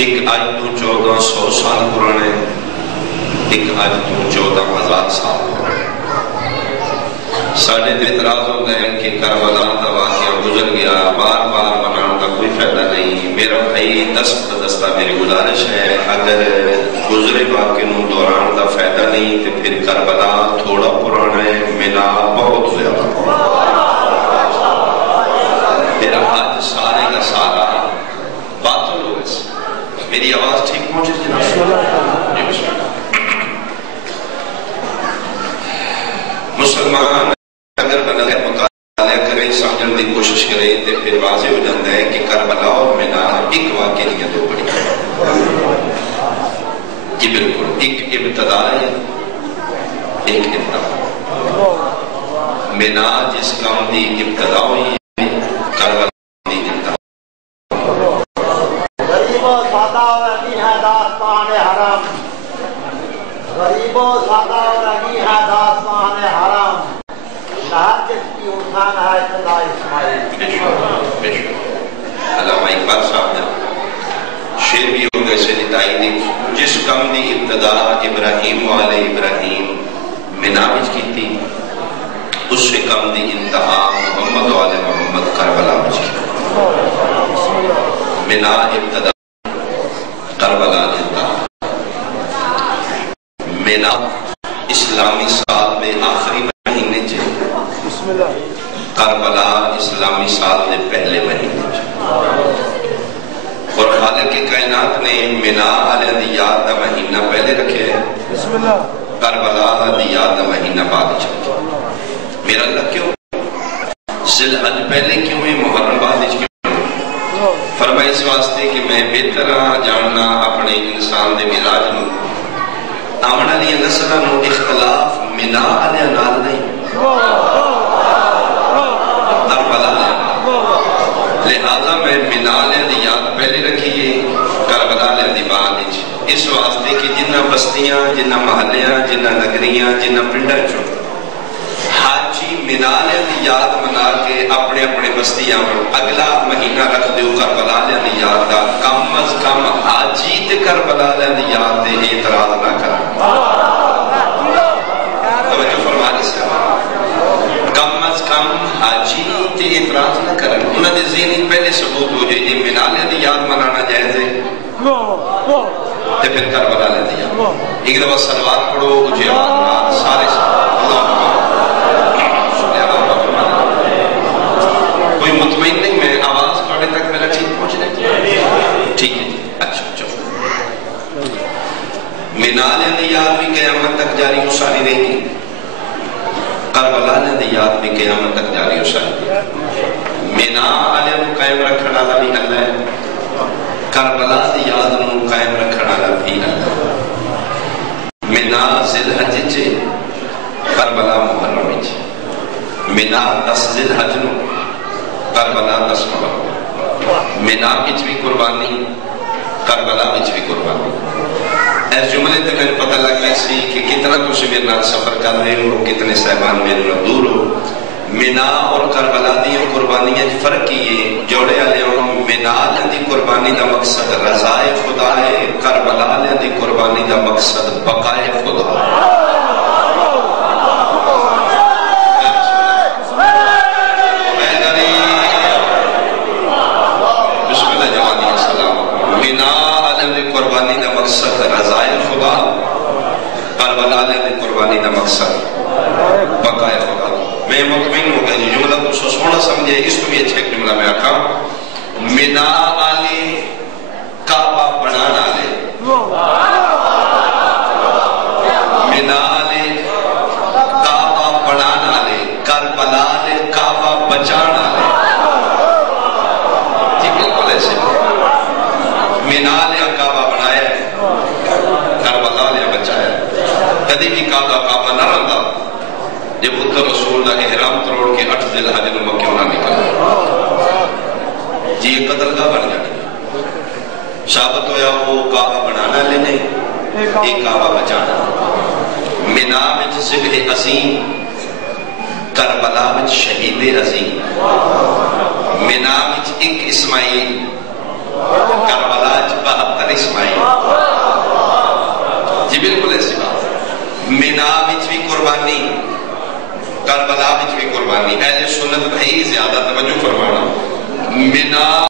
ایک آج تو 1400 سال پرانے، ایک آج تو 14,000 سال پرانے. ساڑھے اعتراض ہو گئے کہ کربلا کا واقعہ گزر گیا، بار بار میرا بھائی دست بدستہ میری گزارش ہے، اگر گزرے واقعے نوں دوران دا فائدہ نہیں تو پھر کربلا تھوڑا پرانا ہے، مینا بہت زیادہ پھر آج سارے کا سارا باطل ہو گئے۔ میری آواز ٹھیک پہنچے جناب؟ مسلمان اگر بنائے مطالعہ کریں، سمجھن کی کوشش کریں تو پھر واضح ہو جاتا ہے کہ کربلا اور مینا ایک واقعے نہیں دو بڑی جی بالکل، ایک ابتدا ہے ایک انتہا۔ مینا جس کام دی ابتدا ہوئی ہے، کربلا دی انتہا۔ غریب و سادہ و رنگی ہے داستان حرم، غریب و سادہ و رنگی ہے داستان حرم، نہر جس کی اٹھان ہے ابتدا اسماعیل۔ علامہ اقبال صاحب نے شعر بھی ہو گئے سے لٹائی دی، جس کم دی ابتدا ابراہیم والے ابراہیم مینا وچ کی تھی، اس سے کم دی انتہا محمد والے محمد کربلا وچ کی۔ مینا ابتدا، کربلا انتہا۔ مینا اسلامی سال میں آخری مہینے چ، کربلا اسلامی سال میں پہلے مہینے چ۔ اور خالق کائنات نے مینا علیہ دی یاد دا مہینہ پہلے رکھے ہے، کربلا دی یاد دا مہینہ بعد چکے۔ میرا اللہ کیوں ذی الحج پہلے کیوں ہے، محرم بعد کیوں؟ فرمائے اس واسطے کہ میں بہتر جاننا اپنے انسان دے مزاج نو، آمنا دی نسلہ نو اختلاف مینا علیہ نال نہیں، کربلا علیہ نال۔ لہذا میں مینا علیہ دی یاد پہلے رکھیے، کربلا علیہ دی بعد اس واسطے کہ جنہ بستیاں، جنہ محلیاں، جنہ نگریاں، جنہ پنڈا چو حاجی مینا علیہ دی یاد منا کے اپنے اپنے بستیاں اگلا مہینہ رکھ دیو کربلا علیہ دی یاد دا، کم از کم حاجی تے کربلا علیہ دی یاد دے اعتراض نہ کر۔ توجہ فرما رہے سے کم از کم حاجی تے اعتراض نہ کر، انہوں نے ذہنی پہلے ثبوت ہو جائے جی مینا علیہ دی یاد منانا جائز ہے تے پھر کربلا علیہ دی یاد۔ ایک دفعہ سلوات پڑھو اجھے آواز سارے کوئی مطمئن نہیں، میں آواز پڑھنے تک میرا ٹھیک پہنچ رہے ٹھیک ہے جی، اچھا چلو۔ مینا علیہ دی یاد بھی قیامت تک جاری و ساری رہے گی، کربلا علیہ دی یاد بھی قیامت تک جاری و ساری رہے گی۔ مینا علیہ کو قائم رکھنے والا بھی اللہ ہے، کربلا دی یاد کو قائم رکھنے والا بھی اللہ ہے۔ مینا ذی الحج چ، کربلا محرم چ۔ مینا 10 ذی الحج نو، کربلا 10 محرم۔ مینا وچ بھی قربانی، کربلا وچ بھی قربانی۔ اس جملے تے میرے پتہ لگ گیا سی کہ کتنا تسی میرے نال سفر کر رہے ہو، کتنے صاحبان میرے نال دور ہو۔ مینا اور کربلا دی قربانیاں فرق ہی ہے، جوڑے والے مینا دی قربانی دا مقصد رضائے خدا ہے، کربلا دی قربانی دا مقصد بقائے خدا ہے۔ قربانی دا مقصد رضائے خدا، کربلا دی قربانی دا مقصد بقائے خدا۔ میں مطمئن ہو گیا جی، جملہ تو سونا سمجھے، اس کو بھی اچھا ایک جملہ میں آکھا، مینا آلے کعبہ بنانا لے، مینا آلے کعبہ بنانا لے، کربلا لے کعبہ بچانا لے۔ جی بالکل ایسے مینا لے کعبہ بنایا، کربلا لے بچایا۔ کدی بھی کعبہ نہ رہتا جب اتر رسول دا احرام تروڑ کے 8 ذی الحج نو مکہ نہ نکلا جی، یہ قتل کا بن جانا۔ ثابت ہویا وہ کعبہ بنانا لینے، ایک کعبہ بچانا۔ مینا وچ ذبح عظیم، کربلا وچ شہید عظیم۔ مینا وچ ایک اسماعیل، کربلا وچ 72 اسماعیل۔ جی بالکل ایسی بات۔ مینا وچ بھی قربانی، کربلا وچ بھی قربانی۔ اہل سنت بھائی زیادہ توجہ فرمانا، مینا